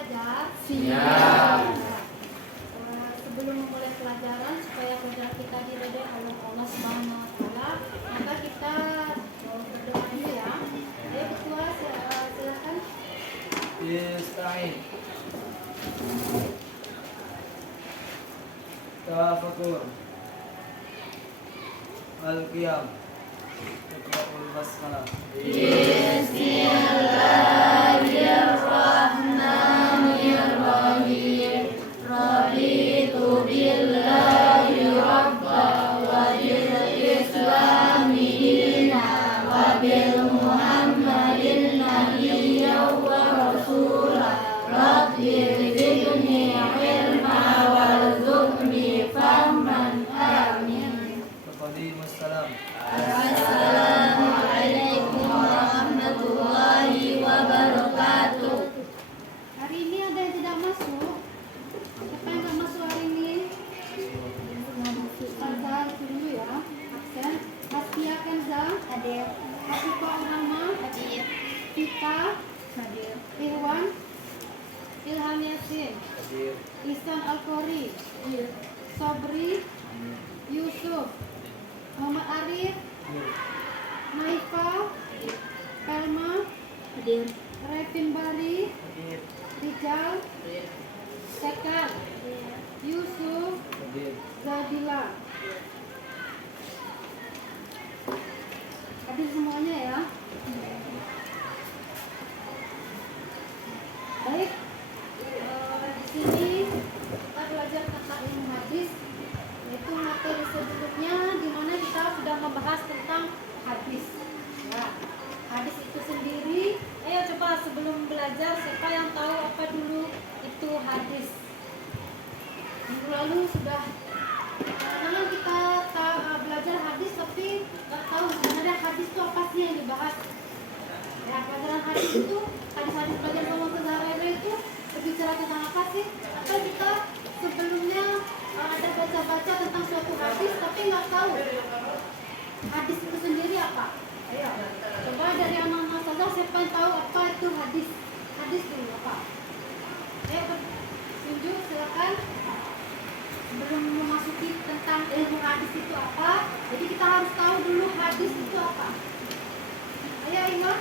belajar? Siap. Sebelum memulai pelajaran supaya pelajaran kita diridhoi oleh Allah Subhanahu wa taala, maka kita berdoa dulu ya. Ayo ketua silakan. Ista'in. Tafakur. Al-Qiyam. Iqra'ul basmalah. Bismillahirrahmanirrahim. Raditu billahi rabba wa bil islami dina wa bil muhammadin nabiyya wa rasula. Rabbi zidni ilma warzuqni fahman. Amin. Taqdimus salam. Assalamualaikum warahmatullahi wabarakatuh. Hari ini ada yang tidak masuk? Siapa yang tidak masuk hari ini? Kanza itu dulu ya. Absen. Haskia Kenza. Hadir. Hafifah Ulama. Hadir. Tika. Hadir. Irwan. Ilham Yasin. Hadir. Ihsan Al-Qori. Hadir. Sobri. Yusuf. Muhammad Arif. Naifa. Pelma. Hadir. Revin Bari. Hadir. Rijal. Sekar. Yusuf. Hadir. Zadila. Hadir semuanya ya. Baik. Di sini kita belajar tentang ilmu hadis, yaitu materi sebelumnya di mana kita sudah membahas tentang hadis. Ya. Hadis itu sendiri. Ayo coba sebelum belajar siapa yang tahu apa dulu itu hadis? Minggu lalu sudah kadang kita belajar hadis tapi nggak tahu sebenarnya hadis itu apa sih yang dibahas. Ya, pelajaran hadis itu hadis-hadis pelajaran Muhammad Zahra itu berbicara tentang apa sih? Atau kita sebelumnya ada baca-baca tentang suatu hadis tapi nggak tahu hadis itu sendiri apa? Ayo, coba dari anak-anak saja siapa yang tahu apa itu hadis? Hadis dulu apa? Ayo, tunjuk silakan. Sebelum memasuki tentang ilmu hadis itu apa, jadi kita harus tahu dulu hadis itu apa. Ayo Iman.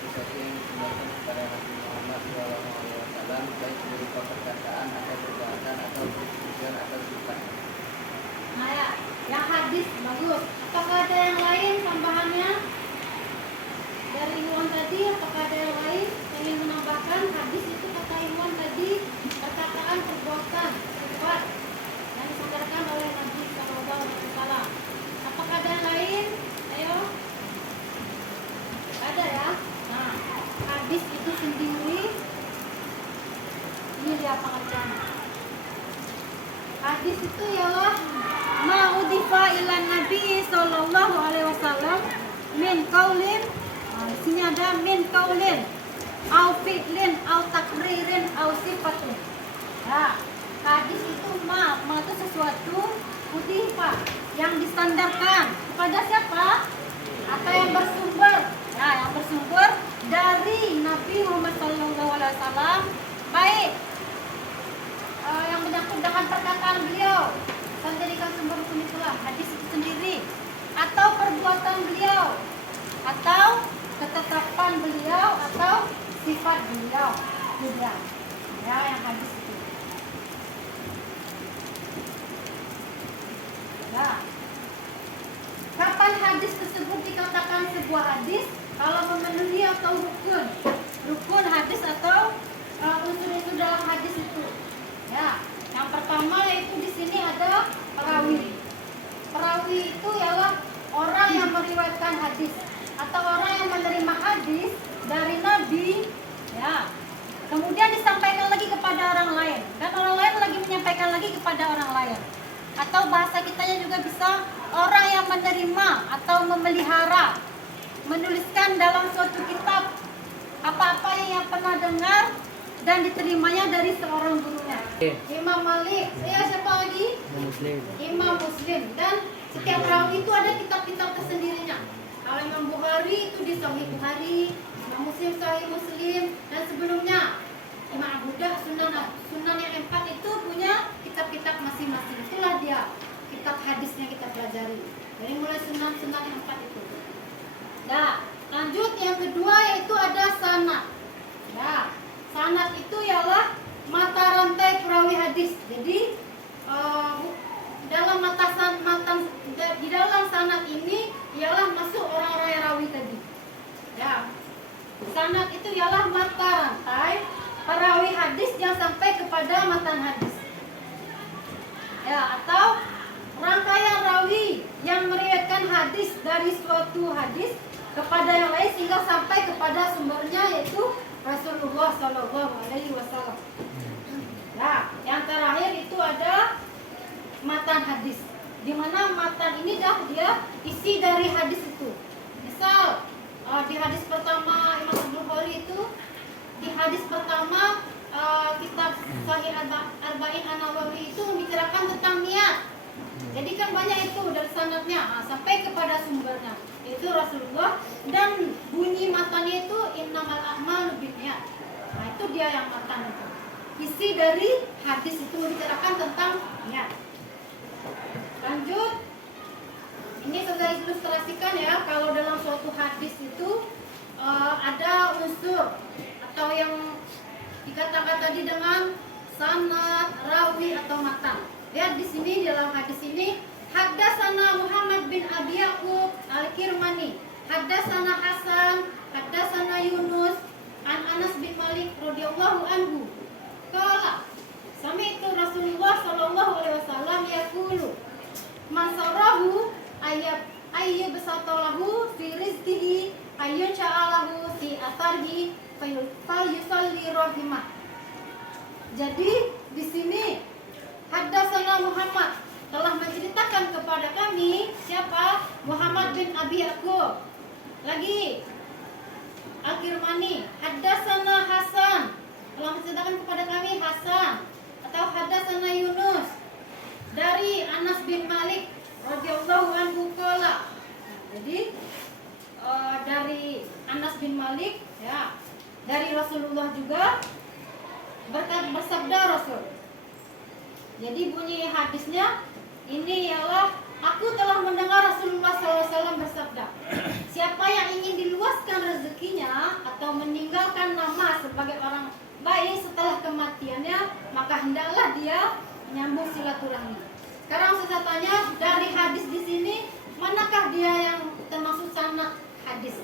Sesuatu yang disunahkan kepada Nabi Muhammad SAW, baik berupa perkataan atau perbuatan atau tujuan atau sifat. Nah ya, yang hadis bagus. Apakah ada yang lain tambahannya dari Iwan tadi? Apakah ada yang lain yang ingin menambahkan? Hadis itu kata Iwan tadi perkataan, perbuatan, sifat yang disampaikan oleh Nabi SAW. Apakah ada yang lain? Ayo. Ada ya. Nah, hadis itu sendiri ini dia pengertiannya. Hadis itu ialah ma'udifa ila Nabi sallallahu alaihi wasallam min qaulin, di sini ada min qaulin au fi'lin au takririn au sifatin. Ya, hadis itu ma itu sesuatu udifa yang disandarkan kepada siapa? Atau yang bersumber. Ya, yang bersumber dari Nabi Muhammad sallallahu alaihi wasallam, baik yang menyangkut dengan perkataan beliau dan jadikan sumber hukum itulah hadis itu sendiri, atau perbuatan beliau, atau ketetapan beliau, atau sifat beliau juga. Ya, yang hadis itu. Ya. Kapan hadis tersebut dikatakan sebuah hadis? Kalau memenuhi atau rukun hadis atau unsur-unsur dalam hadis itu. Ya, yang pertama yaitu di sini ada perawi. Perawi itu ialah orang yang meriwayatkan hadis atau orang yang menerima hadis dari Nabi, ya. Kemudian disampaikan lagi kepada orang lain dan orang lain lagi menyampaikan lagi kepada orang lain. Atau bahasa kitanya juga bisa orang yang menerima atau memelihara, menuliskan dalam suatu kitab apa-apa yang pernah dengar dan diterimanya dari seorang gurunya. Imam Malik, siapa lagi? Muslim. Imam Muslim. Dan setiap rawi itu ada kitab-kitab tersendirinya. Kalau Imam Bukhari itu di Sahih Bukhari, Imam Muslim Sahih Muslim, dan sebelumnya Imam Abu Daud Sunan yang 4 itu punya kitab-kitab masing-masing. Itulah dia kitab hadis yang kita pelajari. Dari mulai sunan yang 4 itu. Nah, lanjut yang kedua yaitu ada sanad. Nah, sanad itu ialah mata rantai perawi hadis. Jadi di dalam sanad ini ialah masuk orang-orang yang rawi tadi. Ya. Sanad itu ialah mata rantai perawi hadis yang sampai kepada matan hadis. Ya, atau rangkaian rawi yang meriwayatkan hadis dari suatu hadis kepada yang lain sehingga sampai kepada sumbernya yaitu Rasulullah Shallallahu Alaihi Wasallam. Nah, yang terakhir itu ada matan hadis, di mana matan ini dia isi dari hadis itu. Misal di hadis pertama Imam Bukhari itu, di hadis pertama kitab Sahih Arba'in An-Nawawi itu membicarakan tentang niat. Jadi kan banyak itu dari sanadnya sampai kepada sumbernya itu Rasulullah, dan bunyi matanya itu innamal a'malu binniyat. Nah, itu dia yang matan itu. Isi dari hadis itu membicarakan tentang niat. Lanjut. Ini sudah ilustrasikan ya, kalau dalam suatu hadis itu ada unsur atau yang dikatakan tadi dengan sanad, rawi atau matan. Lihat di sini dalam hadis ini, haddatsana Muhammad bin Abi Ya'qub Al-Kirmani, haddatsana Hasan, haddatsana Yunus an Anas bin Malik radhiyallahu anhu. Qala sami'tu Rasulullah sallallahu alaihi wasallam yaqulu man sarahu ayyab satalahu fi rizqihi ayyun sya'alahu fi atarhi fayusalli rahimah. Jadi di sini haddatsana Muhammad telah menceritakan kepada kami siapa? Muhammad bin Abi Ya'qub. Lagi Al-Kirmani, haddatsana Hasan telah menceritakan kepada kami Hasan, atau haddatsana Yunus dari Anas bin Malik radhiyallahu anhu qala. Jadi dari Anas bin Malik ya, dari Rasulullah juga bersabda Rasul. Jadi bunyi hadisnya ini ialah, aku telah mendengar Rasulullah SAW bersabda, siapa yang ingin diluaskan rezekinya atau meninggalkan nama sebagai orang baik setelah kematiannya, maka hendaklah dia menyambung silaturahmi. Sekarang saya tanya, dari hadis di sini manakah dia yang termasuk sanad hadis?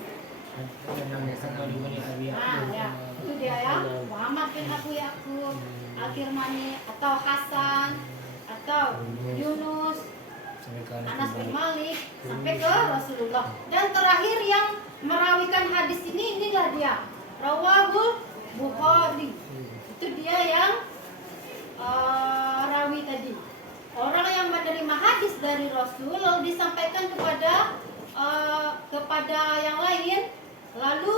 Nah, ya, itu dia ya, Muhammad bin Abu Ya'qub Al-Kirmani, atau Hasan, atau Yunus, Anas bin Malik sampai ke Rasulullah. Dan terakhir yang merawikan hadis ini, inilah dia, Rawahul Bukhari. Itu dia yang rawi tadi. Orang yang menerima hadis dari Rasul lalu disampaikan kepada yang lain, lalu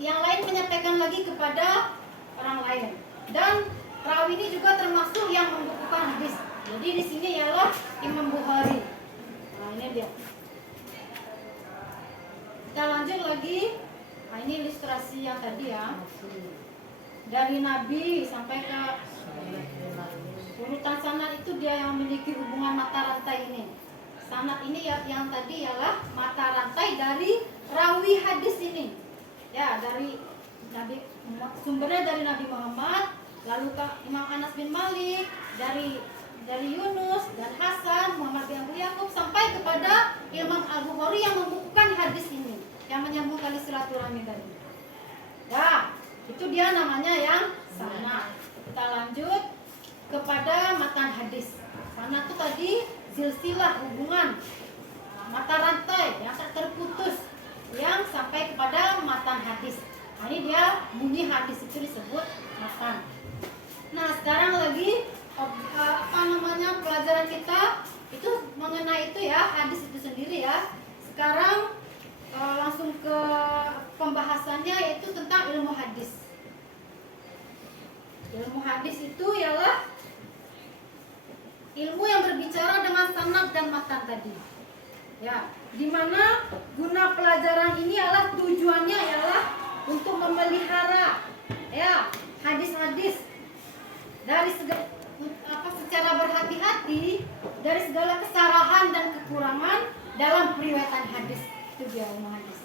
yang lain menyampaikan lagi kepada orang lain. Dan rawi ini juga termasuk yang membukukan hadis. Jadi di sini ialah Imam Bukhari. Nah, ini dia. Kita lanjut lagi. Nah, ini ilustrasi yang tadi ya. Dari Nabi sampai ke urutan sanad itu dia yang memiliki hubungan mata rantai ini. Sanad ini yang tadi ialah mata rantai dari rawi hadis ini. Ya, dari Nabi, sumbernya dari Nabi Muhammad, lalu ke Imam Anas bin Malik, dari Yunus dan Hasan, Muhammad bin Abu Ya'qub sampai kepada Imam Al-Bukhari yang membukukan hadis ini, yang menyambung tali silaturahmi tadi. Ya, itu dia namanya yang sanad. Kita lanjut kepada matan hadis. Sanad itu tadi silsilah hubungan mata rantai yang tak terputus yang sampai kepada matan hadis. Nah, ini dia bunyi hadis itu disebut matan. Nah, sekarang lagi pelajaran kita itu mengenai itu ya, hadis itu sendiri ya. Sekarang langsung ke pembahasannya, yaitu tentang ilmu hadis. Ilmu hadis itu ialah ilmu yang berbicara dengan sanad dan matan tadi. Ya, di mana guna pelajaran ini adalah tujuannya ialah untuk memelihara ya hadis-hadis dari segala secara berhati-hati dari segala kesalahan dan kekurangan dalam periwayatan hadis. Itu dia ilmu hadis.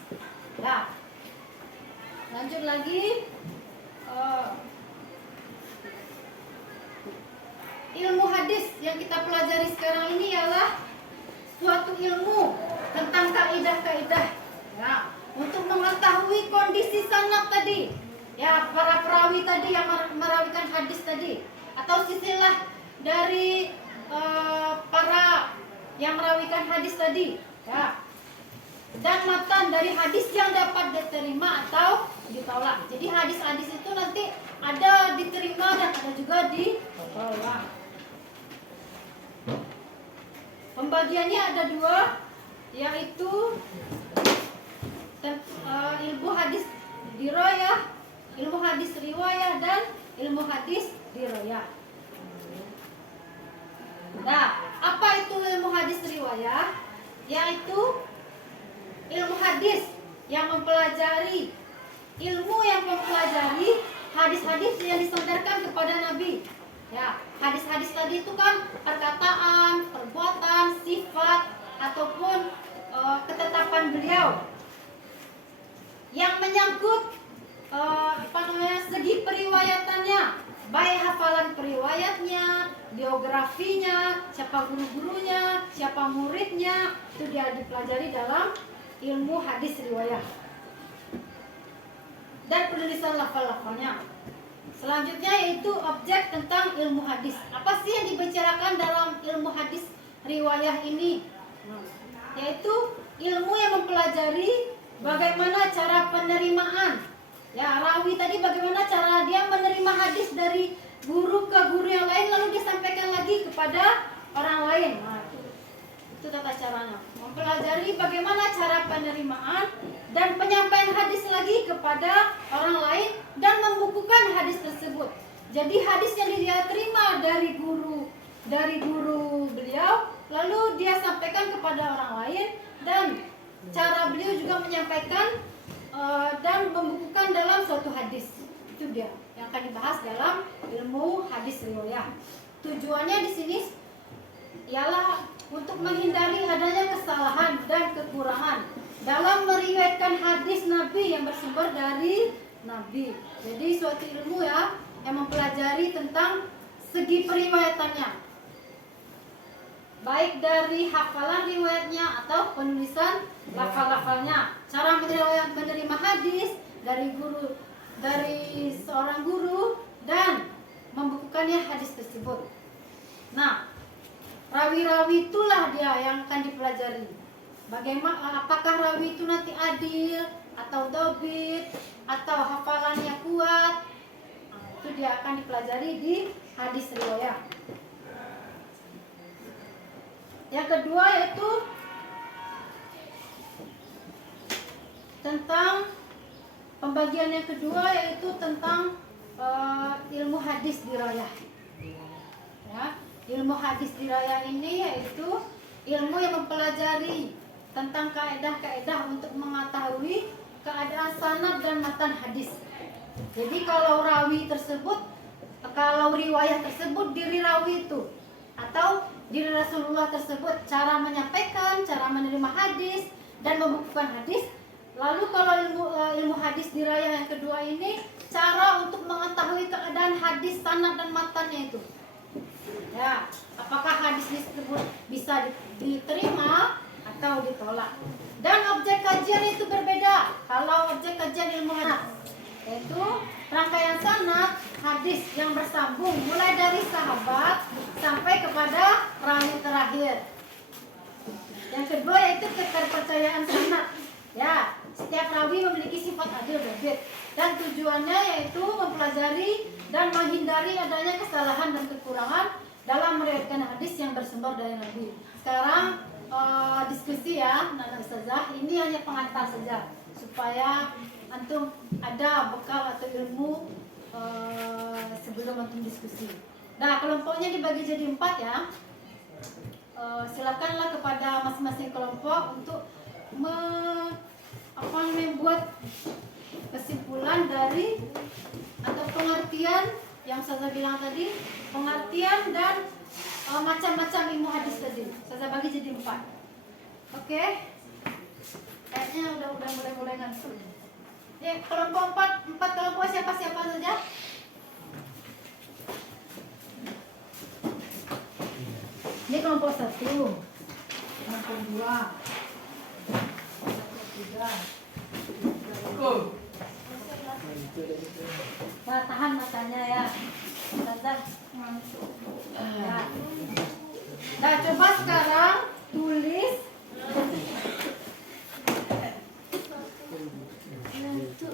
Ya. Lanjut lagi. Ilmu hadis yang kita pelajari sekarang ini ialah suatu ilmu tentang kaidah-kaidah ya, untuk mengetahui kondisi sanad tadi ya, para perawi tadi yang merawikan hadis tadi, atau silsilah dari para yang merawikan hadis tadi ya, dan matan dari hadis yang dapat diterima atau ditolak. Jadi hadis-hadis itu nanti ada diterima dan ada juga ditolak. Pembagiannya ada dua, yaitu ilmu hadis dirayah, ilmu hadis riwayah, dan ilmu hadis dirayah. Nah, apa itu ilmu hadis riwayah? Yaitu ilmu hadis yang mempelajari hadis-hadis yang disandarkan kepada Nabi. Ya, hadis-hadis tadi itu kan perkataan, perbuatan, sifat ataupun ketetapan beliau yang menyangkut segi periwayatannya, baik hafalan periwayatnya, biografinya, siapa guru-gurunya, siapa muridnya, itu dia dipelajari dalam ilmu hadis riwayah. Dan penulisan lafal-lafalnya. Selanjutnya yaitu objek tentang ilmu hadis. Apa sih yang dibicarakan dalam ilmu hadis riwayah ini? Yaitu ilmu yang mempelajari bagaimana cara penerimaan. Ya, rawi tadi bagaimana cara dia menerima hadis dari guru ke guru yang lain lalu dia sampaikan lagi kepada orang lain. Nah, itu tata caranya. Mempelajari bagaimana cara penerimaan dan penyampaian hadis lagi kepada orang lain dan membukukan hadis tersebut. Jadi hadis yang dia terima dari guru beliau lalu dia sampaikan kepada orang lain, dan cara beliau juga menyampaikan dan membukukan dalam suatu hadis. Itu dia yang akan dibahas dalam ilmu hadis riwayah. Tujuannya di sini ialah untuk menghindari adanya kesalahan dan kekurangan dalam meriwayatkan hadis Nabi yang bersumber dari Nabi. Jadi suatu ilmu ya yang mempelajari tentang segi periwayatannya, baik dari hafalan riwayatnya atau penulisan lafal-lafalnya, cara menerima hadis dari seorang guru dan membukukannya hadis tersebut. Nah, rawi-rawi itulah dia yang akan dipelajari. Bagaimana, apakah rawi itu nanti adil atau dobit atau hafalannya kuat? Nah, itu dia akan dipelajari di hadis riwayah. Yang kedua yaitu tentang pembagian yang kedua yaitu tentang ilmu hadis dirayah. Ya, ilmu hadis dirayah ini yaitu ilmu yang mempelajari tentang kaedah-kaedah untuk mengetahui keadaan sanad dan matan hadis. Jadi kalau riwayah tersebut diri rawi itu atau diri Rasulullah tersebut, cara menyampaikan, cara menerima hadis dan membukukan hadis. Lalu kalau ilmu hadis dirayah yang kedua ini cara untuk mengetahui keadaan hadis sanad dan matannya itu. Ya, apakah hadis tersebut bisa diterima atau ditolak. Dan objek kajian itu berbeda. Kalau objek kajian ilmu hadis yaitu rangkaian sanad hadis yang bersambung mulai dari sahabat sampai kepada rawi terakhir. Yang kedua yaitu keterpercayaan sanad. Ya, setiap rawi memiliki sifat adil dobit dan tujuannya yaitu mempelajari dan menghindari adanya kesalahan dan kekurangan dalam meriwayatkan hadis yang bersumber dari Nabi. Sekarang diskusi ya, Nana Ustazah, ini hanya pengantar saja supaya antum ada bekal atau ilmu sebelum antum diskusi. Nah, kelompoknya dibagi jadi 4 ya. silakanlah kepada masing-masing kelompok untuk membuat kesimpulan dari atau pengertian yang saya bilang tadi, pengertian dan macam-macam ilmu hadis tadi. Saya bagi jadi 4. Oke? Kayaknya udah mulai ngantuk. Ya, kelompok 4 kelompok siapa saja? Ini kelompok 1, kelompok 2, kelompok 3. Tahan matanya ya. Nah, coba sekarang tulis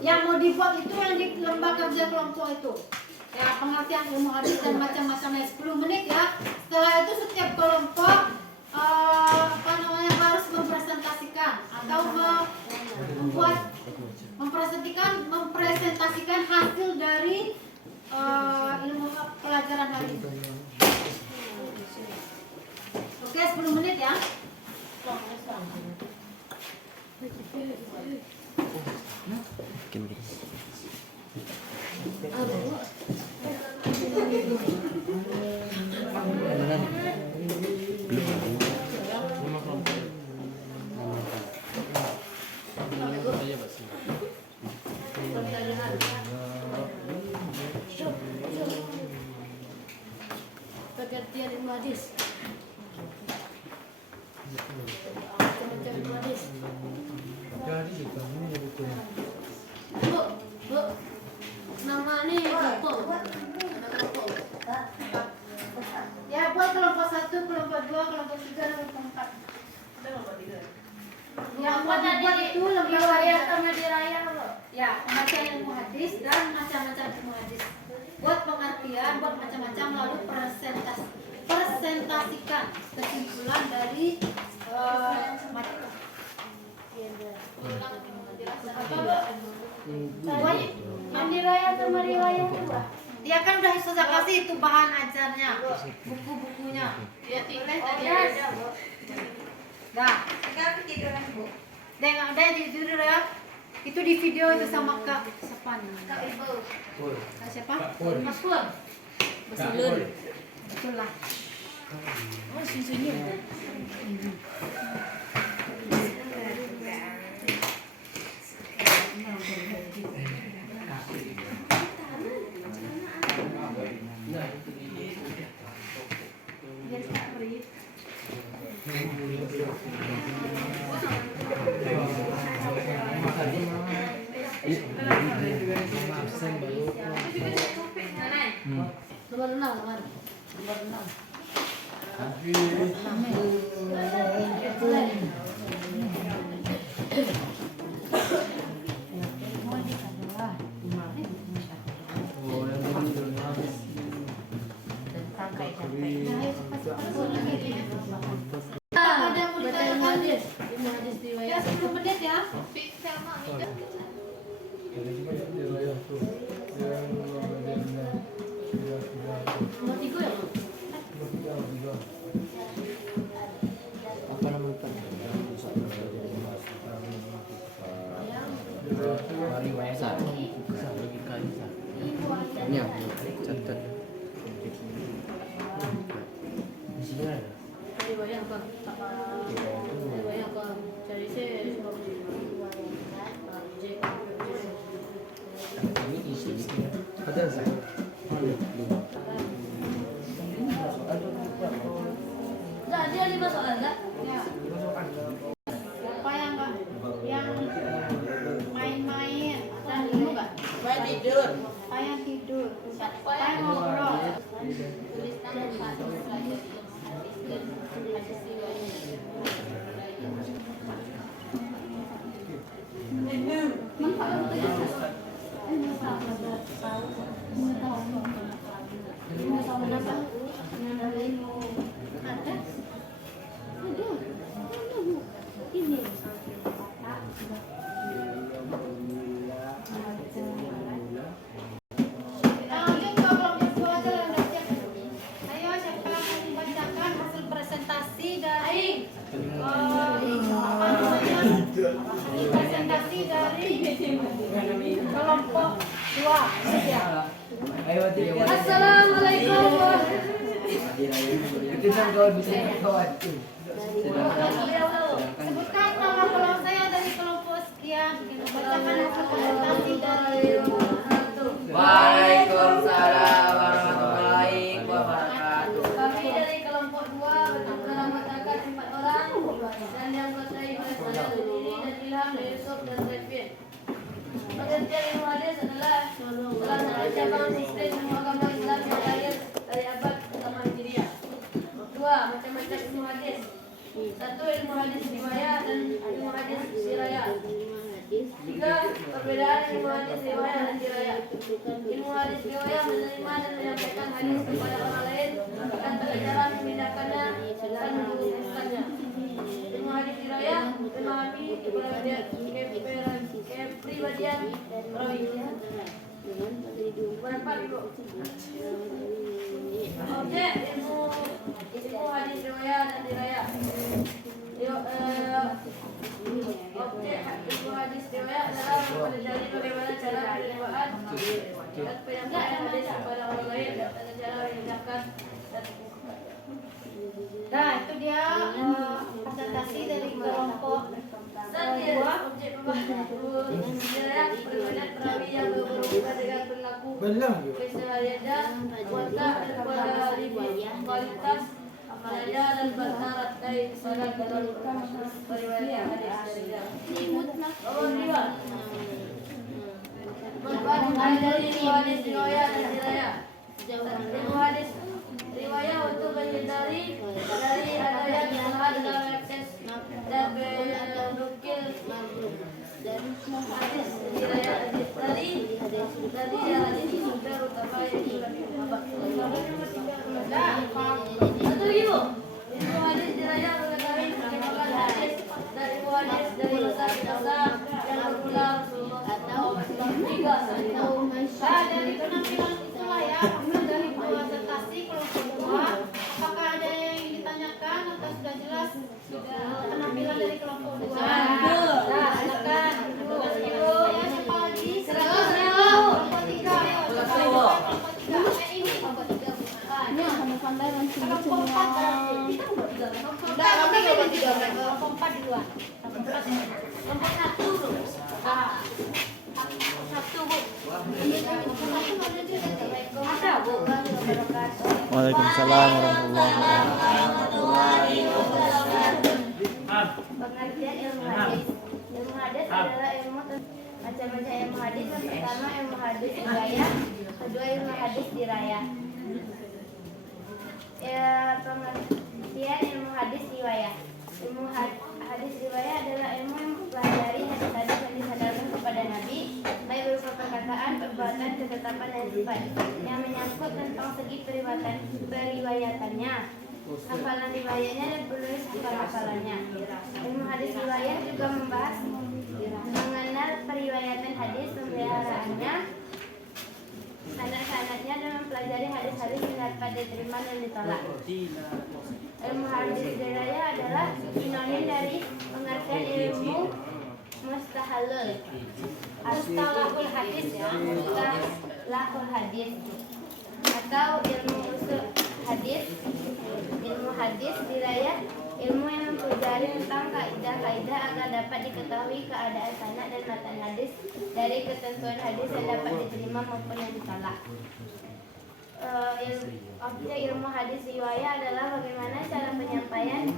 yang mau dibuat itu yang di lembar kerja kelompok itu. Ya, pengertian ilmu hadis dan macam-macamnya 10 menit ya. Setelah itu setiap kelompok harus mempresentasikan atau mempresentasikan hasil dari ilmu pelajaran hari ini. Oke, 10 menit ya. Pengertian ilmu hadis. Macam-macam ilmu hadis. Bu, nama nih kelompok. Ya, buat kelompok 1, kelompok 2, kelompok 3, kelompok 4. Yang buat itu lembar riwayat sama diraya loh. Ya, pembacaan ilmu hadis dan macam-macam ilmu hadis. Buat pengertian, buat macam-macam, lalu presentasikan kesimpulan dari Yang dirayat sama riwayat itu. Dia kan udah susah kasih itu bahan ajarnya, buku-bukunya. Dia tinggal tadi ada, Bu. Dah. Sekarang ketiduran, Bu. Ada yang tidur ya. Itu di video itu sama Kak siapa namanya? Kak Ibu. Kak siapa? Mas Pur. Besulun. Betul lah. Oh, susunya. Nomor 6, nomor 6. Ya, 10 menit ya. Nomor 3 ya? Apa nama Pak? Riwayat logika Isa. Ini catat. Di sini ada. Riwayat apa? Riwayat apa? Cari saya. Ini isi. Ada sih. Enggak, dia 5 soal enggak? Ya. Apa yang main-main? Ada ilmu enggak? Tidur. Apa yang tidur? Apa yang ngobrol? Tulis nama hadis. Lanjut ke kelompok 2 aja lah, udah siap. Ayo, siapa yang akan membacakan hasil presentasi dua. Ya. Ayo tiga. Assalamualaikum. Itu kan kawan bisa kawan. Sebutkan nama kelompok saya dari kelompok sekian. Bacakan presentasi dari Waalaikumsalam warahmatullahi wabarakatuh. Kami dari kelompok 2 bertugas mengatakan 4 orang dan yang bertanya oleh saya sendiri dan Ilham, Yusuf dan Revin. Pengertian ilmu hadis adalah salah satu cabang sistem ilmu agama Islam yang lahir dari abad pertama Hijriah. 2. Macam-macam ilmu hadis. 1. Ilmu hadis riwayat dan ilmu hadis sirayat. 3. Perbedaan ilmu hadis riwayat dan dirayat. Ilmu hadis riwayat menerima dan menyampaikan hadis kepada orang lain tanpa cara memindahkannya dan menghubungkannya. Ilmu hadis dirayat memahami kepribadian perawi. Berapa ibu? Objek ilmu hadis riwayat dan dirayat. Objek ilmu hadis riwayat adalah mempelajari bagaimana cara penerimaan dan penyampaian hadis kepada orang lain dan cara memindahkan dan menghubungkan. Nah, itu dia presentasi dari kelompok Dua, objek pembahasan periwayat perawi yang berhubungan dengan perilaku keseharian, watak dan kualitas amalannya dan bertarat dari kesalahan dalam periwayat hadis dari dia. Nomor 2. Manfaat dari ilmu hadis riwayat dan dirayat. Ilmu hadis riwayat untuk menghindari dari adanya kesalahan dalam akses dan menukil hadis dirayat dari hadis sumber utama yang dibabat. Satu lagi bu, ilmu hadis dirayat mengetahui perkembangan hadis dari ilmu hadis dari masa ke masa yang berulang atau 3. Nah, dari penampilan itulah ya, dari presentasi kelompok 2. Apakah ada yang ingin ditanyakan atau sudah jelas penampilan dari kelompok 2? Nah, silakan. Ya, siapa lagi? Kelompok 3. Ini kelompok 3. Pandai langsung Kelompok 4 berarti. Udah, kami kelompok 3. Kelompok 4 di luar. Kelompok 1 bu. Satu bu. Ada bu. Waalaikumsalam warahmatullahi wabarakatuh. Pengertian ilmu hadis. Ilmu hadis adalah ilmu macam-macam ilmu hadis. Yang pertama ilmu hadis riwayat, kedua ilmu hadis dirayat. Pengertian ilmu hadis riwayat. Ilmu hadis riwayat adalah ilmu yang mempelajari hadis-hadis yang disandarkan kepada Nabi, baik berupa perkataan, perbuatan, ketetapan dan sifat yang menyangkut tentang segi periwayatannya, hafalan riwayatnya dan penulis hafalannya. Ilmu hadis riwayat juga membahas mengenal periwayatan hadis, pemeliharaannya, sanad-sanadnya dan mempelajari hadis-hadis yang dapat diterima dan ditolak. Ilmu hadis dirayat adalah sinonim dari pengertian ilmu mustahalul. Mustalahul hadis ya. Mustalahul hadis atau ilmu usul hadis. Ilmu hadis dirayat ilmu yang mempelajari tentang kaidah-kaidah agar dapat diketahui keadaan sanad dan matan hadis dari ketentuan hadis yang dapat diterima maupun yang ditolak. Objek ilmu hadis riwayat adalah bagaimana cara penyampaian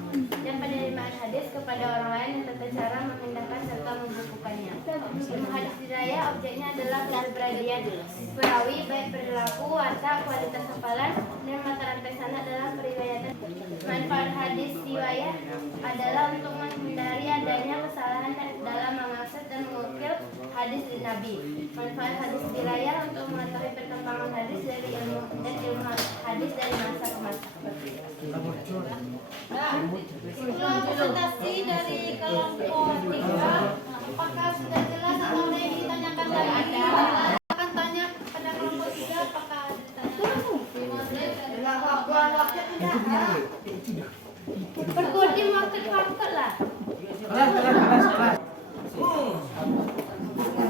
dan penerimaan hadis kepada orang lain dan tata cara memindahkan serta membukukannya. Ilmu hadis riwayat objeknya adalah kepribadian perawi, baik perilaku, watak, kualitas hafalan, dan mata rantai sanad dalam periwayatan. Manfaat hadis riwayat adalah untuk menghindari adanya kesalahan dalam mengakses dan mengukil hadis dari Nabi. Manfaat hadis riwayat untuk mengetahui perkembangan hadis dari ilmu dan ilmu hadis dari masa ke masa. Nah, setelah presentasi dari kelompok 3, apakah sudah jelas atau ada yang ditanyakan lagi? Akan tanya pada kelompok 3 apakah ada ditanyakan? Berkodim waktu pangkat lah. Kelas.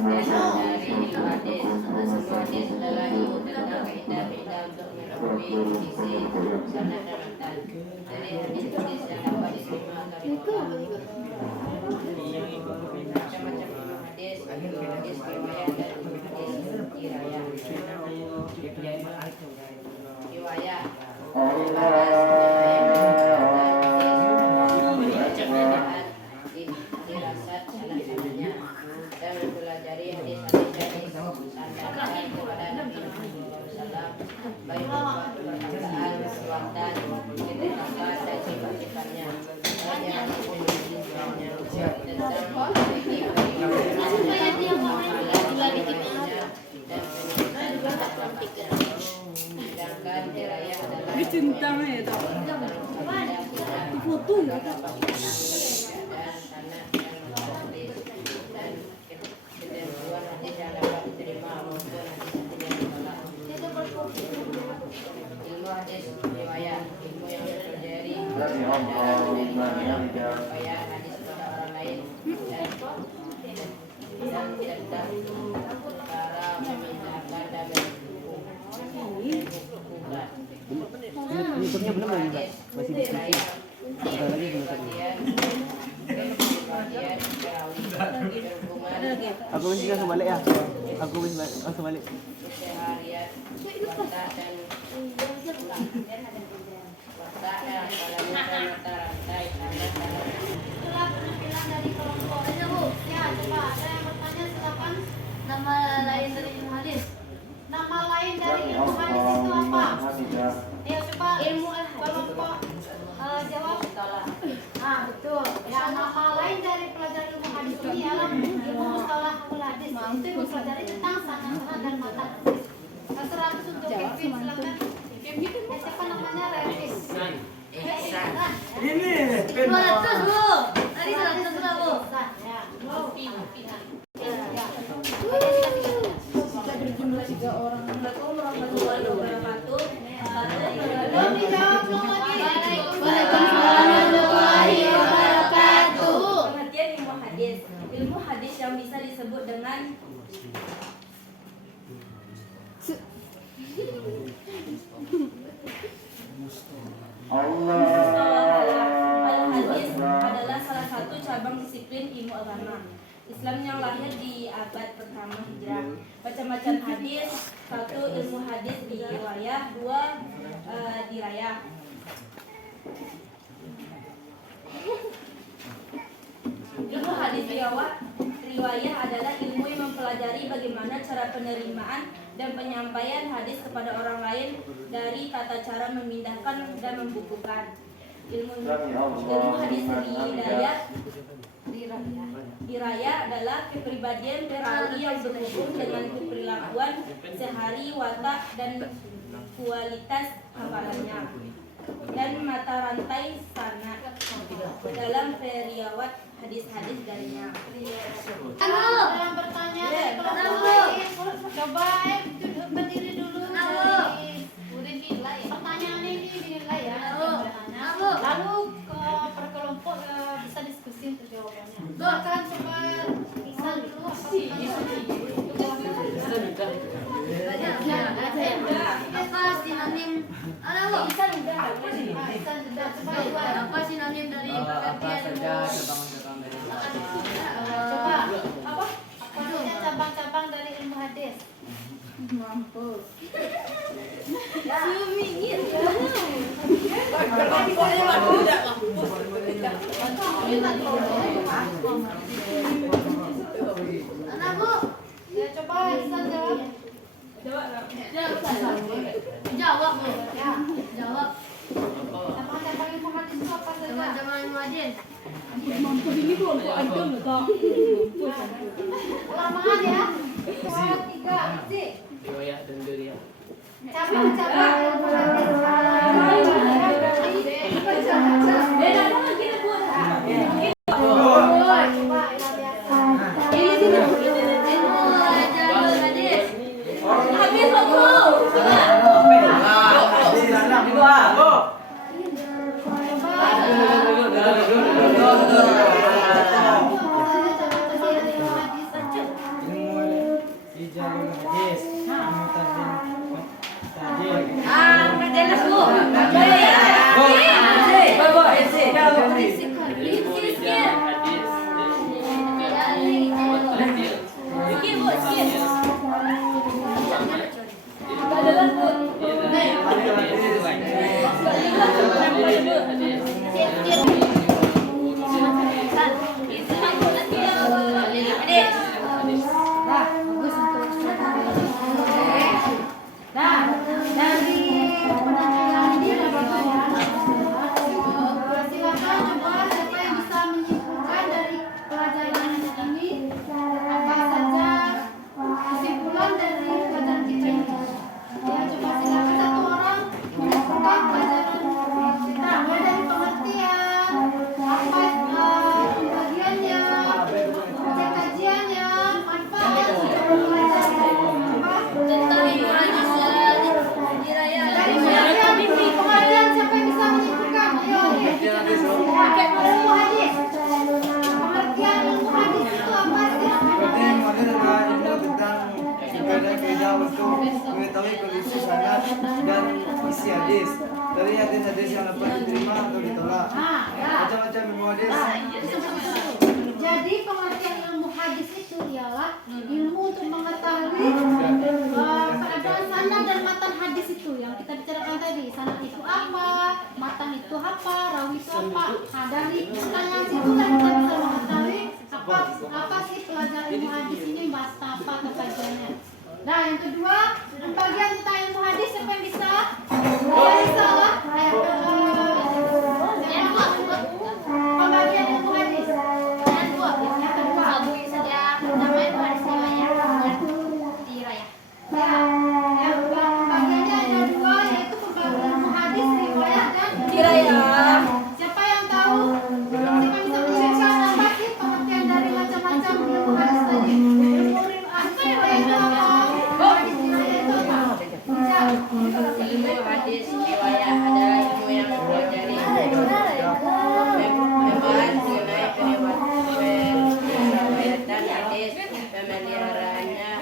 Dari hadis sisi sanad dan matan. Dari hadis-hadis yang dapat diterima dari ulama. Macam-macam ilmu hadis, hadis riwayat dan hadis dirayah. Riwayat membahas mengenai dirasat salah-salahnya dan mempelajari hadis-hadis dari sandaran kepada Nabi Muhammad SAW, baik berupa perkataan, perbuatan, ketentuan dan sifat-sifatnya. Pelajaran hadis-hadisnya tentang fikih sedangkan dirayah adalah Foto ya. ketentuan hadis yang dapat diterima maupun hadis-hadis yang ditolak. Ilmu hadis riwayat, ilmu yang mempelajari dalam penerimaan supaya hadis kepada orang lain dan tentang cara memindahkan dan berhubungan. Bentuknya belum lagi, Pak. Masih Dirayah, ada lagi belum tadi. bagian perawi, berhubungan Aku mesti langsung balik ya. Aku mesti langsung balik. keseharian, watak dan watak dan kalau mata rantai tanda-tanda. Itulah penampilan dari kelompok. Ya, coba ada yang bertanya silakan. Nama lain dari ilmu hadis. Nama lain dari ilmu hadis itu apa? Ya coba ilmu kelompok jawab. Ah betul. Ya nama lain dari pelajaran ilmu hadis ini adalah ilmu mustalahul hadis. Itu mempelajari tentang sanad dan matan hadis. 100 untuk Kevin silakan. Siapa namanya Revis? Ini 200 Bu. Tadi 100 lah Bu. Ya. Berjumlah 3 orang. Assalamualaikum warahmatullahi wabarakatuh. Belum dijawab belum lagi. Waalaikumsalam warahmatullahi wabarakatuh. Pengertian ilmu hadis. Ilmu hadis yang bisa disebut dengan Al-Hadis adalah salah satu cabang disiplin ilmu agama Islam yang lahir di abad pertama Hijrah. Macam-macam hadis, 1 ilmu hadis riwayah, 2 dirayah. Ilmu hadis riwayah adalah ilmu yang mempelajari bagaimana cara penerimaan dan penyampaian hadis kepada orang lain dari tata cara memindahkan dan membukukan. Ilmu hadis dirayah adalah kepribadian perawi yang berhubung dengan keperilakuan sehari, watak dan kualitas hafalannya dan mata rantai sanad dalam periwayat hadis-hadis darinya. Yang bertanya dari kelompok lain. Coba berdiri dulu. Udah nilai. Pertanyaan ini dinilai ya. Lalu ke perkelompok bisa diskusi untuk jawabannya. Silakan coba Ihsan dulu. Apa sinonim? Apa sinonim dari Apa saja cabang-cabang dari Coba apa saja cabang-cabang dari ilmu hadis? Mampus. Ya coba Ihsan jawab. Jawab Bu. Ya. Jawab. Cabang-cabang ilmu hadis itu apa saja? Teman-teman ilmu hadis. Mampus ini kelompok agam enggak? Kelamaan ya. 2, 3, isi. riwayah dan dirayah. Cabang-cabang ilmu hadis. Beda lagi Bu. Coba ya biasa. Ilmu hadis. Habis Bu. Ilmu Ijalul Hadis, Mu'tadin Menjelas Bu. Dah, bagus untuk Dah, dari penampilan ini silakan coba siapa yang bisa menyimpulkan dari pelajaran ini apa saja kesimpulan dari pelajaran kita ini. Ya, coba silakan satu orang menyimpulkan pelajaran kita mulai dari pengertian, apa pembagiannya, objek kajiannya, manfaat untuk mempelajari. Tentang ilmu hadis diraya Dari pengertian siapa yang bisa menyimpulkan? Ayo, ilmu hadis. Pengertian ilmu hadis itu apa sih? Pengertian model adalah ilmu tentang kaidah-kaidah untuk mengetahui kondisi sanad dan isi hadis. Dari hadis-hadis yang dapat diterima atau ditolak. Macam-macam ilmu hadis. Jadi pengertian ilmu hadis itu ialah ilmu untuk mengetahui keadaan sanad dan matan hadis itu yang kita bicarakan tadi. Sanad itu apa, matan itu apa, rawi itu apa. Nah, dari pertanyaan situlah kita bisa mengetahui apa sih pelajaran ilmu hadis ini membahas apa atau kajiannya. Nah, yang kedua, pembagian tentang ilmu hadis siapa yang bisa? Yang bisa lah. Pembagian ilmu hadis. Yang kedua. Ya, yang pembagiannya ada dua, yaitu pembagian ilmu hadis riwayat dan diraya. siapa yang tahu? Siapa yang bisa menjelaskan apa sih pengertian dari macam-macam ilmu hadis tadi? Ilmu hadis riwayat itu apa? Hadis riwayat itu apa? Bisa. Ilmu hadis riwayat adalah ilmu yang mempelajari membahas mengenai periwayatan hadis, pemeliharaannya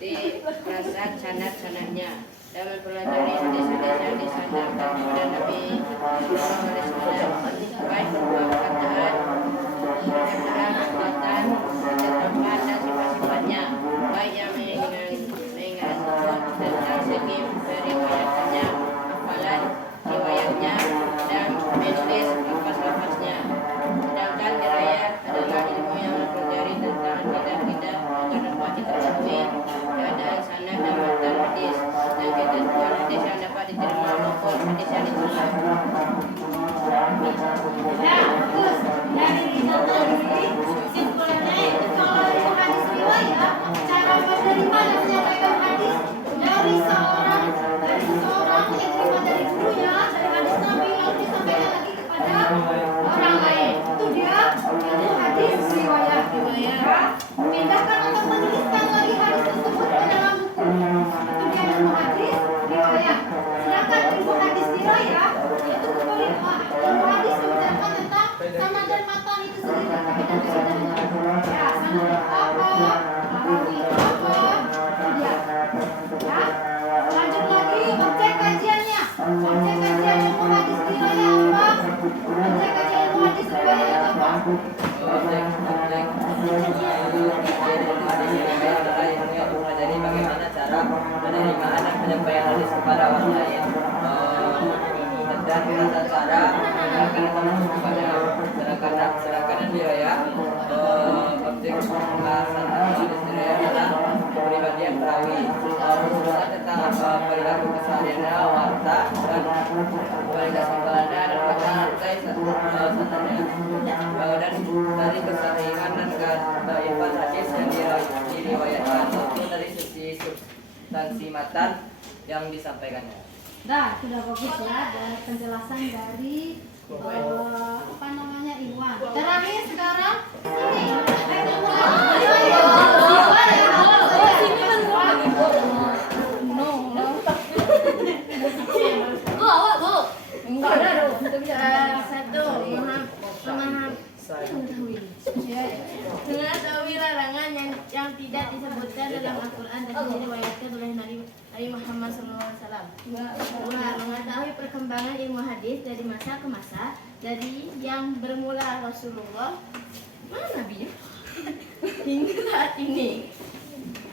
di perasaan sanad-sanadnya dan mempelajari hadis-hadis yang disandarkan kepada Nabi Sallallahu Alaihi Wasallam, baik berupa perkataan, kekuatan, ketetapan dan sifat-sifatnya, baik yang mengingat tentang segi periwayatannya, hafalan riwayatnya, dan menulis lafaz-lafaznya. Sedangkan diraya adalah ilmu yang mempelajari tentang akidah-akidah agar dapat diketahui keadaan sanad dan matan hadis dan ketentuan hadis yang dapat diterima maupun hadis yang ditolak. Ya, bagus. Dari kita tadi, kesimpulannya itu kalau ilmu hadis riwayat, cara menerima dan menyampaikan hadis dari seseorang yang terima dari gurunya, dari hadis Nabi lalu disampaikan lagi kepada orang lain. Itu dia ilmu hadis riwayat. Memindahkan atau menuliskan lagi hadis tersebut ke dalam buku. Itu dia ilmu hadis riwayat. Sedangkan ilmu hadis diraya yaitu ilmu hadis membicarakan tentang sanad dan matan itu sendiri. Ya, sanad itu apa, rawi itu apa, itu dia. Ya, lanjut lagi objek kajiannya. Objek kajian ilmu hadis diraya apa? Objek kajian ilmu hadis riwayat itu apa? Mempelajari bagaimana cara penerimaan dan penyampaian hadis kepada orang lain dan tata cara mengenalkan hadis kepada sedangkan diraya objek pembahasan hadis diraya adalah kepribadian perawi urusan tentang perilaku kesehariannya warta dan kualitas hafalannya dan rantai sanadnya dan dari kesahihan dan kedaifan hadis yang diriwayatkan maupun dari sisi substansi matan yang disampaikannya. Dah, sudah bagus ya dari penjelasan dari apa namanya Iwan. Terakhir sekarang ini mengetahui larangan yang yang tidak disebutkan dalam Al-Quran dan diriwayatkan oleh Nabi Muhammad SAW. 2. Mengetahui perkembangan ilmu hadis dari masa ke masa, dari yang bermula Rasulullah, mana Nabi hingga saat ini.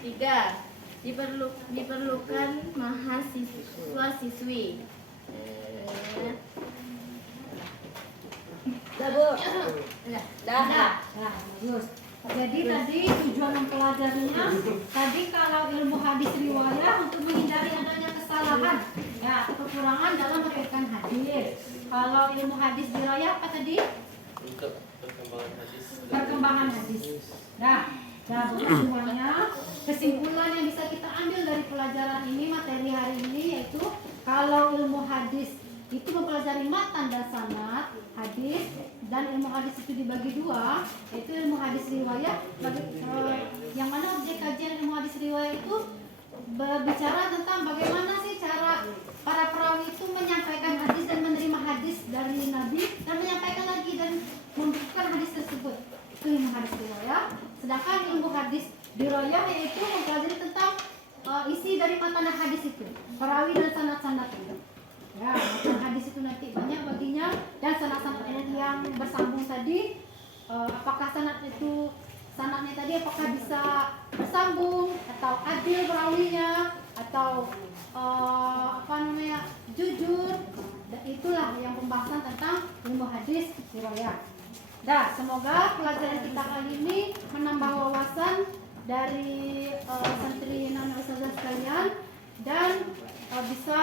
3. Diperlukan mahasiswa-siswi. Nah, bagus. Jadi tadi tujuan mempelajarinya tadi kalau ilmu hadis riwayat untuk menghindari adanya kesalahan ya atau kekurangan dalam meriwayatkan hadis. Kalau ilmu hadis riwayat apa tadi? Untuk perkembangan hadis. Perkembangan hadis. Nah, bagus semuanya. Kesimpulan yang bisa kita ambil dari pelajaran ini, materi hari ini yaitu kalau ilmu hadis itu mempelajari matan dan sanad hadis, dan ilmu hadis itu dibagi dua, yaitu ilmu hadis riwayat yang mana objek kajian ilmu hadis riwayat itu berbicara tentang bagaimana sih cara para perawi itu menyampaikan hadis dan menerima hadis dari Nabi dan menyampaikan lagi dan membuktikan hadis tersebut. Itu ilmu hadis riwayat. Sedangkan ilmu hadis riwayat yaitu mempelajari tentang isi dari matan hadis itu, perawi dan sanad-sanad itu. Ya, matan hadis itu nanti banyak baginya, dan sanad-sanad yang bersambung tadi, apakah sanadnya tadi apakah bisa bersambung atau adil perawinya atau jujur. Dan itulah yang pembahasan tentang ilmu hadis riwayat. Nah, semoga pelajaran kita kali ini menambah wawasan dari santri dan ustazah sekalian dan bisa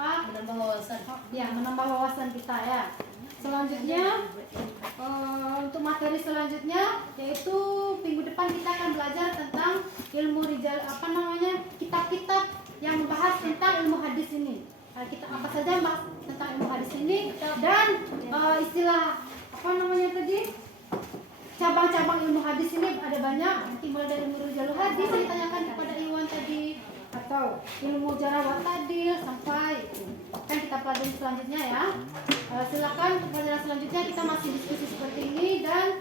Menambah wawasan. Ya, menambah wawasan kita ya. Selanjutnya untuk materi selanjutnya yaitu minggu depan kita akan belajar tentang ilmu rijal kitab-kitab yang membahas tentang ilmu hadis ini. Kita apa saja bahas tentang ilmu hadis ini dan istilah cabang-cabang ilmu hadis ini ada banyak. Nanti mulai dari ilmu rijalul hadis yang ditanyakan kepada Iwan tadi, atau ilmu jarawat tadi sampai kan kita pelajari selanjutnya ya. Silakan pelajaran selanjutnya kita masih diskusi seperti ini dan